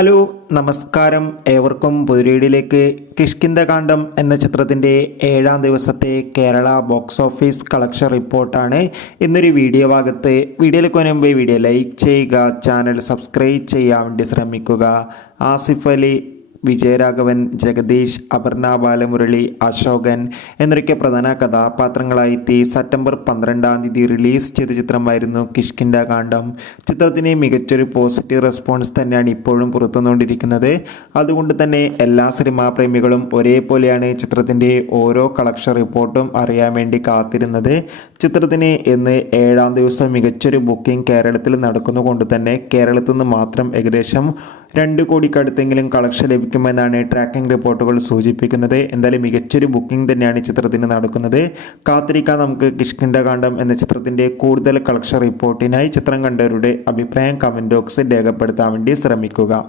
Hello നമസ്കാരം, ഏവർക്കും പുതിരീടിലേക്ക്. കിഷ്കിന്ധകാണ്ഡം എന്ന ചിത്രത്തിൻ്റെ 7ാം ദിവസത്തെ കേരള ബോക്സ് ഓഫീസ് കളക്ഷൻ റിപ്പോർട്ടാണ് ഇന്നൊരു വീഡിയോ ഭാഗത്ത്. വീഡിയോയിലേക്ക് മുൻപ് വീഡിയോ ലൈക്ക് ചെയ്യുക, ചാനൽ സബ്സ്ക്രൈബ് ചെയ്യാൻ വേണ്ടി ശ്രമിക്കുക. ആസിഫ് അലി, വിജയരാഘവൻ, ജഗദീഷ്, അപർണ ബാലമുരളി, അശോകൻ എന്നൊക്കെ പ്രധാന കഥാപാത്രങ്ങളായി സെപ്റ്റംബർ 12-ാം തീയതി റിലീസ് ചെയ്ത ചിത്രമായിരുന്നു കിഷ്കിന്ധകാണ്ഡം. ചിത്രത്തിന് മികച്ചൊരു പോസിറ്റീവ് റെസ്പോൺസ് തന്നെയാണ് ഇപ്പോഴും പുറത്തുവന്നുകൊണ്ടിരിക്കുന്നത്. അതുകൊണ്ട് തന്നെ എല്ലാ സിനിമാ പ്രേമികളും ഒരേപോലെയാണ് ചിത്രത്തിൻ്റെ ഓരോ കളക്ഷൻ റിപ്പോർട്ടും അറിയാൻ വേണ്ടി കാത്തിരുന്നത്. ചിത്രത്തിന് ഇന്ന് 7ാം ദിവസം മികച്ചൊരു ബുക്കിംഗ് കേരളത്തിൽ നടക്കുന്നതുകൊണ്ട് തന്നെ കേരളത്തിൽ നിന്ന് മാത്രം ഏകദേശം 2 കോടിക്കടുത്തെങ്കിലും കളക്ഷൻ ലഭിക്കുമെന്നാണ് ട്രാക്കിംഗ് റിപ്പോർട്ടുകൾ സൂചിപ്പിക്കുന്നത്. എന്തായാലും മികച്ചൊരു ബുക്കിംഗ് തന്നെയാണ് ചിത്രത്തിന് നടക്കുന്നത്. കാത്തിരിക്കാൻ നമുക്ക് കിഷ്കിന്ധകാണ്ഡം എന്ന ചിത്രത്തിൻ്റെ കൂടുതൽ കളക്ഷൻ റിപ്പോർട്ടിനായി. ചിത്രം കണ്ടവരുടെ അഭിപ്രായം കമൻറ്റ് ബോക്സിൽ രേഖപ്പെടുത്താൻ വേണ്ടി ശ്രമിക്കുക.